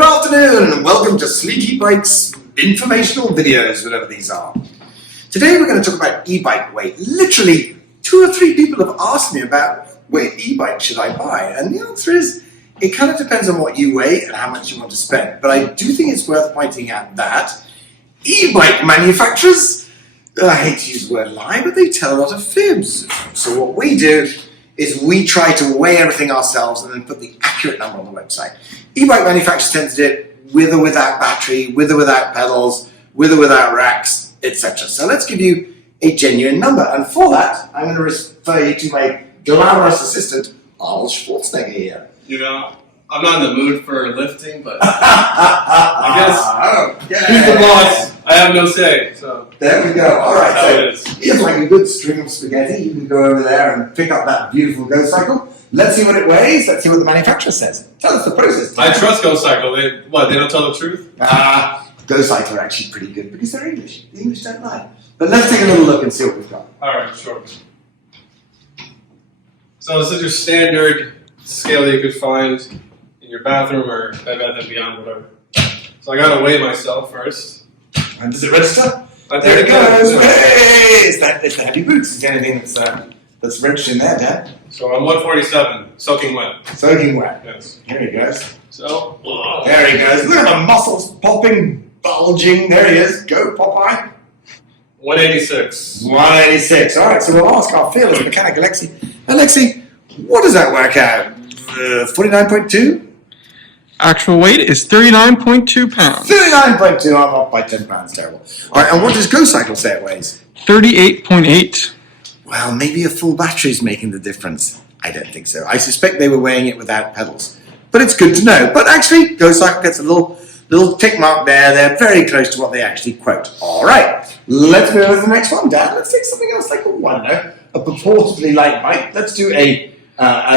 Good afternoon and welcome to Sleek eBikes informational videos, whatever these are. Today we're going to talk about e-bike weight. Literally 2 or 3 people have asked me about what e-bike should I buy, and the answer is it kind of depends on what you weigh and how much you want to spend. But I do think it's worth pointing out that e-bike manufacturers, I hate to use the word lie, but they tell a lot of fibs. So what we do is we try to weigh everything ourselves and then put the accurate number on the website. E-bike manufacturers tend to do it with or without battery, with or without pedals, with or without racks, etc. So let's give you a genuine number. And for that, I'm going to refer you to my glamorous assistant, Arnold Schwarzenegger here. You know, I'm not in the mood for lifting, but I guess he's the boss. I have no say. So there we go. All right. That's how it is. Here's like a good string of spaghetti. You can go over there and pick up that beautiful Go Cycle. Let's see what it weighs. Let's see what the manufacturer says. Tell us the process. I trust Go Cycle. They don't tell the truth? Go Cycle are actually pretty good because they're English. The English don't lie. But let's take a little look and see what we've got. All right, sure. So this is your standard scale that you could find in your bathroom or Bed Bath & Beyond, whatever. So I gotta weigh myself first. And does it register? There it goes. Hey! It's the heavy boots. Is there anything that's registered in there, Dad? So I'm 147, soaking wet. Soaking wet. Yes. Here he goes. So there he goes. Look at the muscles popping, bulging. There he is. Go, Popeye. 186. 186. All right, so we'll ask our fearless mechanic, Alexi. Alexi, what does that work out? 49.2? Actual weight is 39.2 pounds. 39.2. I'm off by 10 pounds. Terrible. All right, and what does Go Cycle say it weighs? 38.8. Well, maybe a full battery is making the difference. I don't think so. I suspect they were weighing it without pedals. But it's good to know. But actually, Go Cycle gets a little tick mark there. They're very close to what they actually quote. All right, let's move on to the next one, Dad. Let's take something else like a purportedly light bike. Let's do a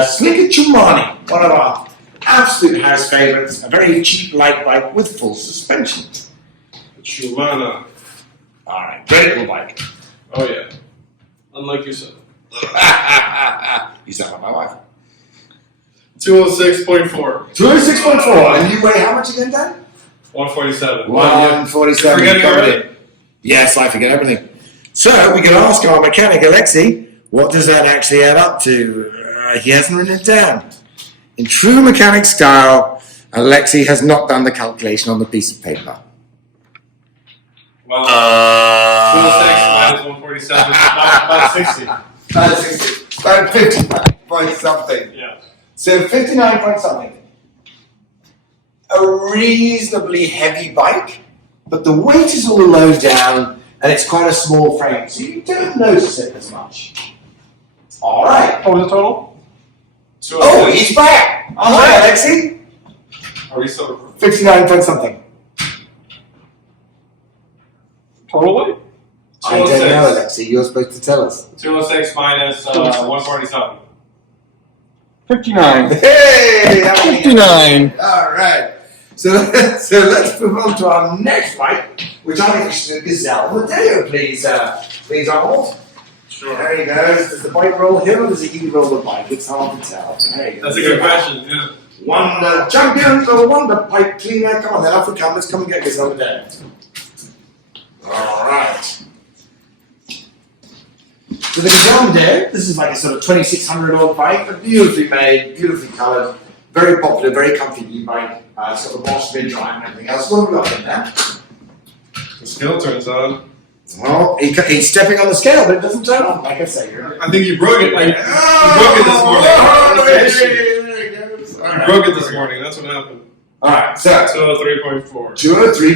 Snicker Chumani, one of our absolute house favorites. A very cheap light bike with full suspension. Chumana. All right, great little bike. Oh yeah. Unlike yourself. You sound like my wife. 206.4. 206.4. And you weigh how much again, Dad? 147. 147. Forgetting already? Yes, I forget everything. So we can ask our mechanic, Alexi, what does that actually add up to? He hasn't written it down. In true mechanic style, Alexi has not done the calculation on the piece of paper. Well, 206 minus 147 is about 60. About 60. About 59 point something. Yeah. So 59 point something. A reasonably heavy bike, but the weight is all low down and it's quite a small frame, so you don't notice it as much. All right. What was the total? Oh, he's back. All right, Alexi. Are we still recording? 59 point something. Total weight? I don't know, Alexi. You're supposed to tell us. 206 minus 147. 59. Hey! 59. All right. So let's move on to our next bike, which I think we should do Gazelle Rodeo, please. Please, Arnold. Sure. There he goes. Does the bike roll him or does he roll the bike? It's hard to tell. There you go. That's a good question, yeah. Wonder champion for the Wonder Bike Cleaner. Come on then, off we come. Let's come and get Gazelle Rodeo. All right. So the Gazelle Rodeo, this is like a sort of 2600 odd bike, but beautifully made, beautifully coloured, very popular, very comfy e-bike. It's got the Bosch mid-drive and everything else. What have we got in there? The scale turns on. Well, he's stepping on the scale, but it doesn't turn on, like I say. I think you broke it. You broke it this morning. You broke it this morning. That's what happened. All right, so 203.4.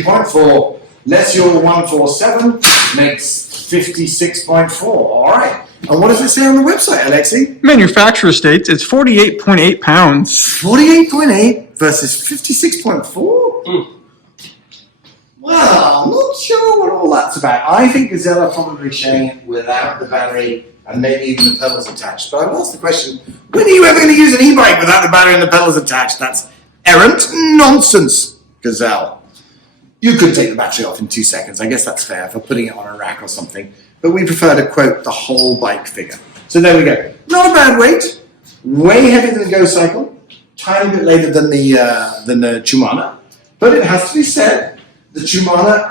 203.4 less your 147 makes 56.4. All right. And what does it say on the website, Alexi? Manufacturer states it's 48.8 pounds. 48.8 versus 56.4? Well, I'm not sure what all that's about. I think Gazelle are probably showing it without the battery and maybe even the pedals attached. But I've asked the question, when are you ever going to use an e-bike without the battery and the pedals attached? That's errant nonsense, Gazelle. You could take the battery off in 2 seconds. I guess that's fair for putting it on a rack or something. But we prefer to quote the whole bike figure. So there we go. Not a bad weight. Way heavier than the Go Cycle. Tiny bit lighter than the Chumana. But it has to be said, the Chumana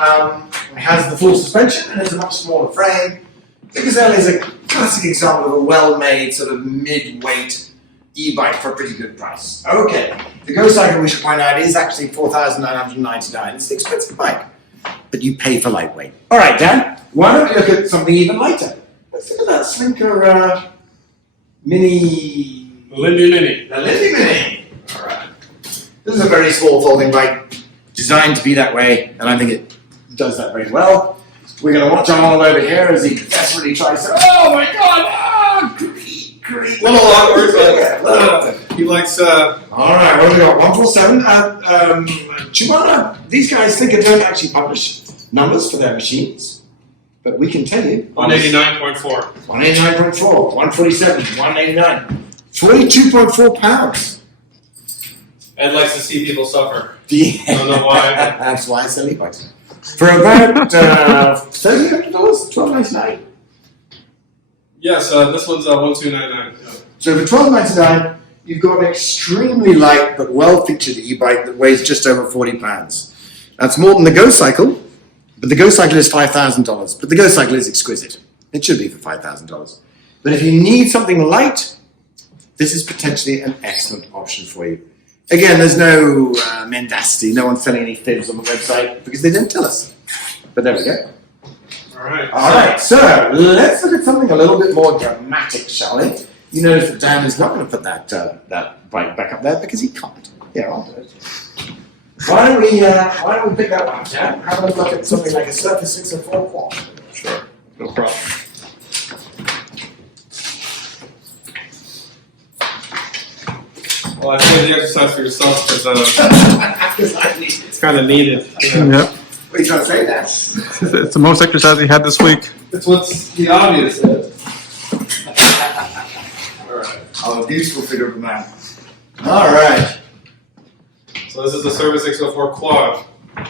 has the full suspension and it's a much smaller frame. The Gazelle is a classic example of a well-made sort of mid-weight e-bike for a pretty good price. Okay, the Go Cycle, we should point out, is actually $4,999. It's an expensive bike, but you pay for lightweight. All right, Dan, why don't we look at something even lighter? Let's look at that Slinker Mini. Lindy Mini. The Lindy Mini. All right. This is a very small folding bike, designed to be that way, and I think it does that very well. We're going to watch Arnold over here as he desperately tries to. Oh my God! Creak. Little awkward, but he likes. All right, what have we got? 147. Chumana. These guys think it don't actually publish numbers for their machines, but we can tell you. 189.4. 189.4. 147. 189. 42.4 pounds. Ed likes to see people suffer. Yeah. I don't know why. That's why I sell e-bikes. For about $1,300, $1,299. Yes, this one's 1299. Yeah. So for $1,299, you've got an extremely light but well-featured e-bike that weighs just over 40 pounds. That's more than the Go Cycle, but the Go Cycle is $5,000. But the Go Cycle is exquisite. It should be for $5,000. But if you need something light, this is potentially an excellent option for you. Again, there's no mendacity. No one's selling any fibs on the website because they didn't tell us. But there we go. All right. All right, so let's look at something a little bit more dramatic, shall we? You notice that Dan is not going to put that bike back up there because he can't. Yeah, I'll do it. Why don't we pick that one up, Dan? Have a look at something like a Surface 604 quad. Sure. No problem. Well, I think the exercise for yourself because it's kind of needed. You know? Yep. What are you trying to say, Dan? It's the most exercise he had this week. It's what's the obvious is. All right. Oh, a beautiful figure of a man. All right. So this is the Service 604 quad. I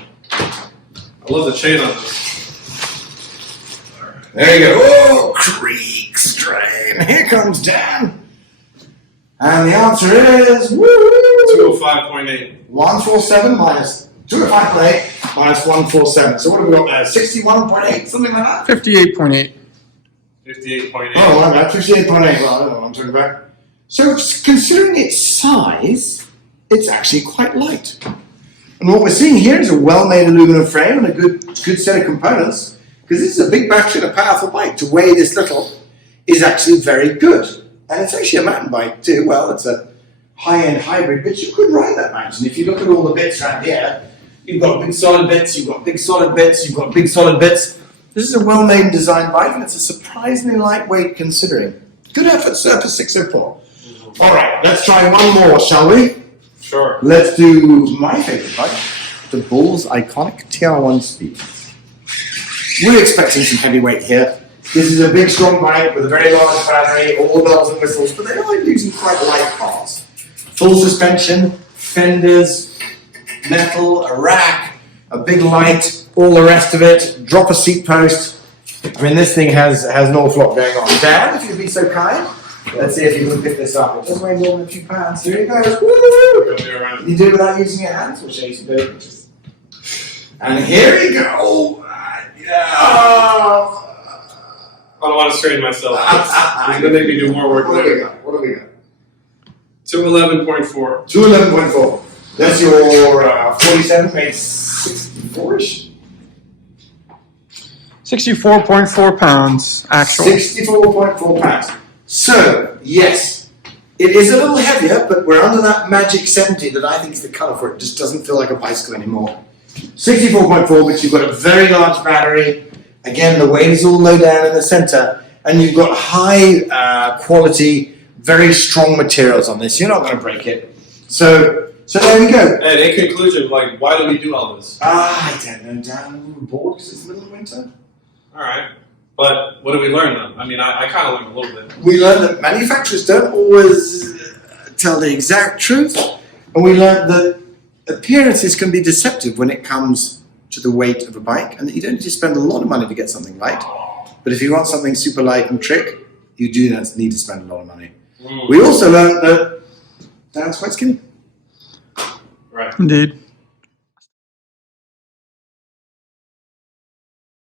love the chain on this. There you go. Oh, creak strain. Here comes Dan. And the answer is, woo! 205.8. 147 minus 205.8 minus 147. So what have we got there? 61.8, something like that? 58.8. 58.8. Oh, I got 58.8. Well, I don't know what I'm talking about. So considering its size, it's actually quite light. And what we're seeing here is a well-made aluminum frame and a good set of components, because this is a big battery and a powerful bike. To weigh this little is actually very good. And it's actually a mountain bike too. Well, it's a high-end hybrid, but you could ride that mountain. If you look at all the bits around here, you've got big solid bits, you've got big solid bits, you've got big solid bits. This is a well-made and designed bike, and it's a surprisingly lightweight considering. Good effort, Surface 604. All right, let's try one more, shall we? Sure. Let's do my favorite bike, the Bull's iconic TR1 Speed. We're expecting some heavyweight here. This is a big, strong bike with a very large battery, all the bells and whistles, but they are using quite light parts. Full suspension, fenders, metal, a rack, a big light, all the rest of it, drop a seat post. I mean, this thing has an awful lot going on. Dan, if you'd be so kind, let's see if you can pick this up. It doesn't weigh more than a few pounds. Here it goes. Woo! You do it without using your hands. We'll show you some pictures. And here we go. Yeah. I don't want to strain myself. It's going to make me do more work later. What do we got? 211.4. 211.4. That's your 47 made 64-ish? 64.4 pounds, actual. 64.4 pounds. So, yes, it is a little heavier, but we're under that magic 70 that I think is the colour for it. It just doesn't feel like a bicycle anymore. 64.4, but you've got a very large battery. Again, the weight is all low down in the center, and you've got high quality, very strong materials on this. You're not going to break it. So there we go. And in conclusion, like, why do we do all this? I don't know, Dan. We were bored because it's the middle of winter. All right. But what do we learn, though? I mean, I kind of learned a little bit. We learned that manufacturers don't always tell the exact truth, and we learned that appearances can be deceptive when it comes to the weight of a bike, and that you don't need to spend a lot of money to get something light. But if you want something super light and trick, you do need to spend a lot of money. We also learned that Dan's quite skinny. Right. Indeed.